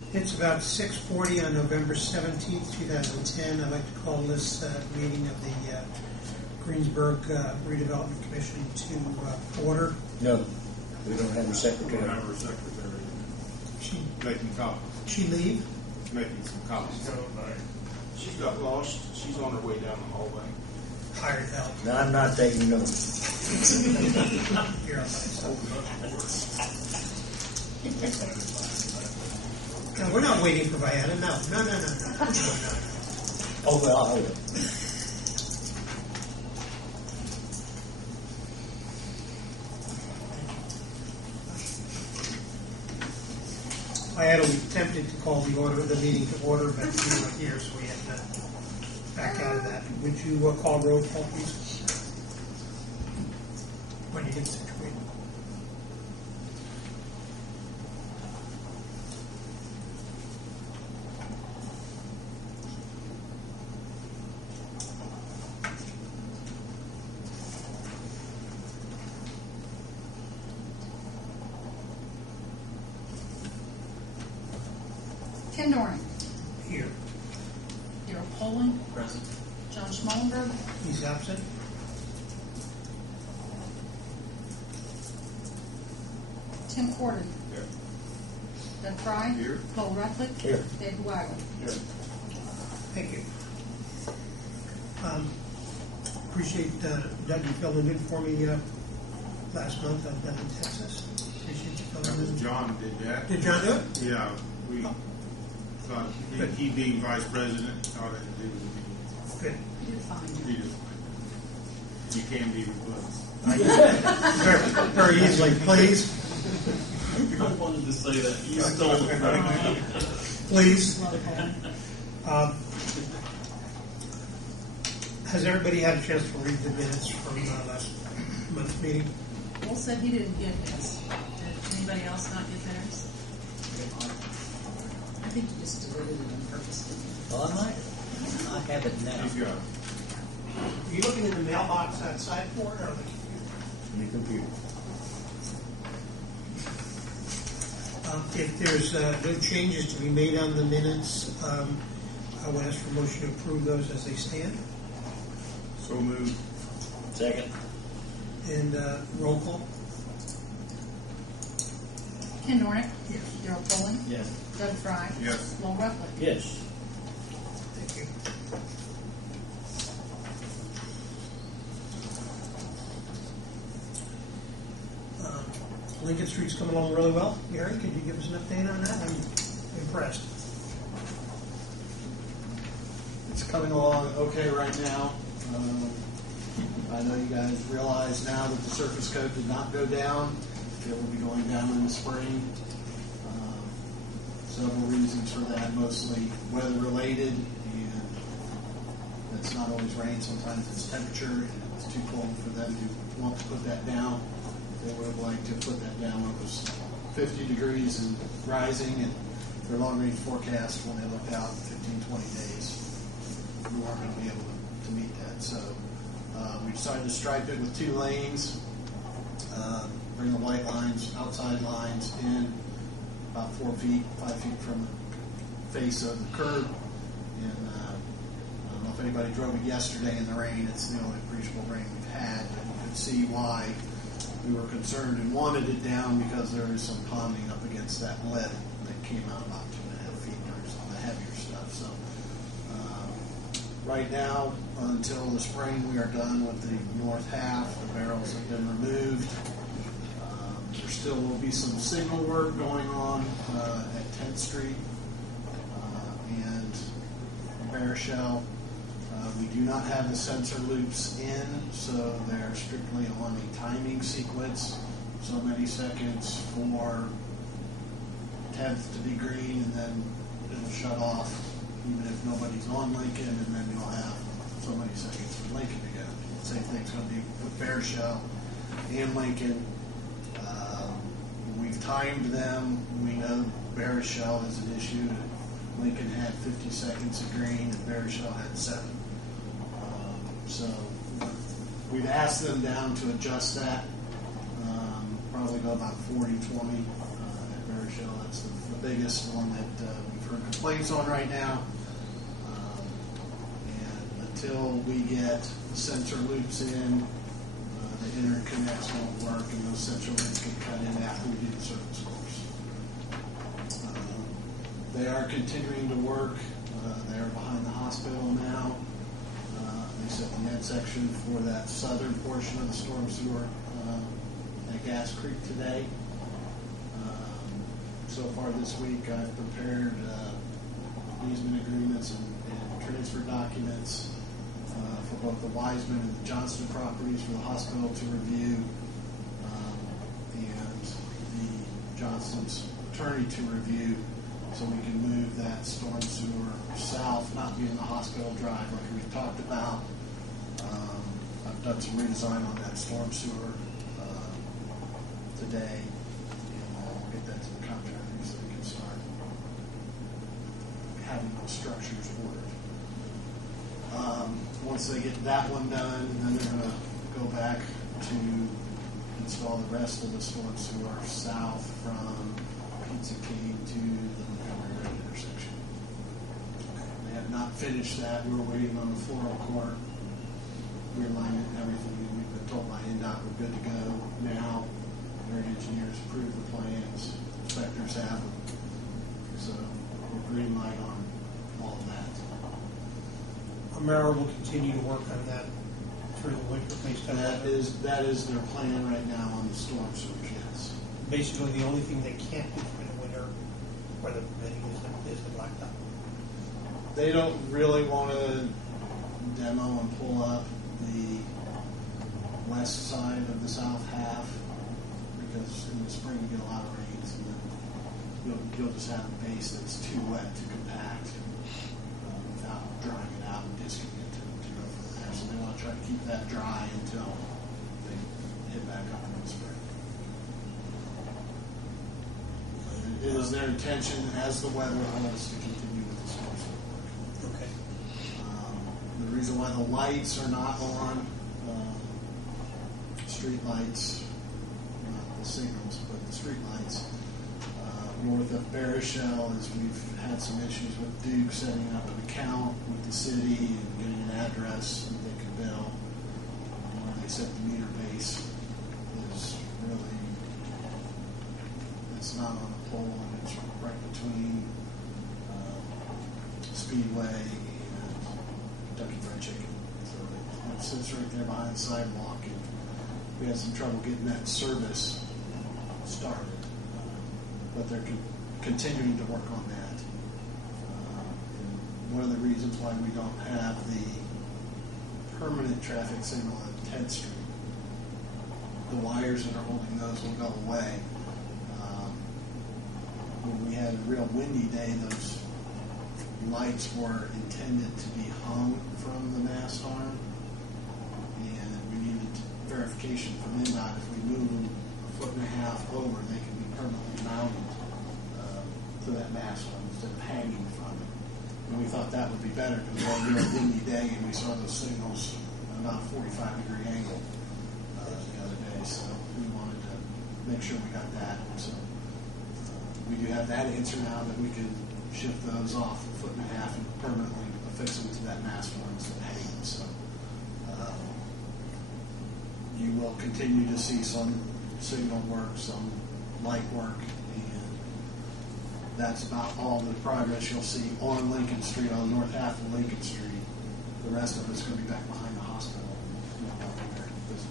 It's about 6:40 on November 17th, 2010. I'd like to call this meeting of the Greensburg Redevelopment Commission to order. No, we don't have a secretary. We don't have our secretary. She Making copies. leave? Making some copies. She's got lost. She's on her way down the hallway. Hired help. No, I'm not taking notes. Here, I'll find No, we're not waiting for Vianna. No. Oh, well, I'll hold it. Vianna, we attempted to call the meeting to order, but you weren't here, so we had to back out of that. Would you call roll call, please? When you get situated. Ken Doran. Here. Darrell Poling. Present. John Schmallenberg. He's absent. Tim Corden. Here. Doug Fry. Here. Paul Rufflick. Here. David Wagner. Here. Thank you. Appreciate Doug, you filling in for me last month down in Texas. Appreciate you That filling was in. John did that. Did John do it? Yeah, we thought he being vice president thought it to do with Good. You did fine. me. He just you can be replaced. Very easily, please. I wanted to say that. You stole it. Please. Love Poling. Has everybody had a chance to read the minutes from last month's meeting? Will said he didn't get his. Did anybody else not get theirs? I think you just deleted it on purpose, didn't you? Well, I have it now. He's got it. Are you looking in the mailbox outside for it or the computer? In the computer. If there's no changes to be made on the minutes, I would ask for motion to approve those as they stand. So moved. Second. And roll call. Ken Doran. Yes. Darrell Poling. Yes. Doug Fry. Yes. Paul Rufflick. Yes. Thank you. Lincoln Street's coming along really well. Gary, could you give us an update on that? I'm impressed. It's coming along okay right now. I know you guys realize now that the surface coat did not go down. It will be going down in the spring. Several reasons for that, mostly weather related, and it's not always rain. Sometimes it's temperature, and it's too cold for them to want to put that down. They would have liked to put that down when it was 50 degrees and rising, and their long-range forecast when they looked out 15, 20 days, we weren't going to be able to meet that. So we decided to stripe it with 2 lanes, bring the white lines, outside lines in about 4 feet, 5 feet from the face of the curb. And I don't know if anybody drove it yesterday in the rain. It's the only appreciable rain we've had, but you could see why we were concerned and wanted it down, because there is some ponding up against that lip that came out about 2.5 feet. There's some of the heavier stuff. So right now, until the spring, we are done with the north half. The barrels have been removed. There still will be some signal work going on at 10th Street and Barishell. We do not have the sensor loops in, so they're strictly on a timing sequence. So many seconds for 10th to be green, and then it'll shut off even if nobody's on Lincoln, and then you'll have so many seconds for Lincoln to go. Same thing's going to be with Barishell and Lincoln. We've timed them. We know Barishell is an issue. Lincoln had 50 seconds of green, and Barishell had 7. So we've asked them down to adjust that. Probably go about 40-20 at Barishell. That's the biggest one that complaints on right now. And until we get the sensor loops in, the interconnects won't work, and those sensor loops get cut in after we do the service course. They are continuing to work. They're behind the hospital now. They set the end section for that southern portion of the storm sewer at Gas Creek today. So far this week, I've prepared easement agreements and transfer documents for both the Wiseman and the Johnston properties for the hospital to review, and the Johnston's attorney to review, so we can move that storm sewer south, not be in the hospital drive like we've talked about. I've done some redesign on that storm sewer today, and I'll get that to the contractor so we can start having those structures ordered. Once they get that one done, then they're going to go back to install the rest of the storm sewer south from Pizza King to the Montgomery Road intersection. They have not finished that. We're waiting on the floral court realignment and everything. We've been told by NDOT we're good to go now. Our engineers approved the plans. Inspectors have them. So we're green light on all of that. Amera will continue to work on that through the winter based on That is their plan right now on the storm sewers, yes. basically the only thing they can't do through the winter where the permitting is the blacktop. They don't really want to demo and pull up the west side of the south half, because in the spring you get a lot of rains, and then you'll just have a base that's too wet to compact without drying it out and disking it to go from there. So they want to try to keep that dry until they hit back up in the spring. It is their intention, as the weather holds, to continue with the storm sewer work. Okay. The reason why the lights are not on, street lights, not the signals, but the street lights, north of Barishell, is we've had some issues with Duke setting up an account with the city and getting an address that they can bill. Where they set the meter base is really, it's not on a pole, and it's right between Speedway and Kentucky Fried Chicken. So it sits right there behind the sidewalk, and we had some trouble getting that service started. But they're continuing to work on that. And one of the reasons why we don't have the permanent traffic signal on 10th Street, the wires that are holding those will go away. When we had a real windy day, those lights were intended to be hung from the mast arm, and we needed verification from NDOT. If we move them a foot and a half over, they can be permanently mounted to that mast arm instead of hanging from it. And we thought that would be better because we had a real windy day, and we saw those signals at about a 45-degree angle the other day. So we wanted to make sure we got that. So we do have that answer now, that we can shift those off a foot and a half and permanently affix them to that mast arm instead of hanging. So you will continue to see some signal work, some light work, and that's about all the progress you'll see on Lincoln Street, on the north half of Lincoln Street. The rest of it's going to be back behind the hospital, out there, because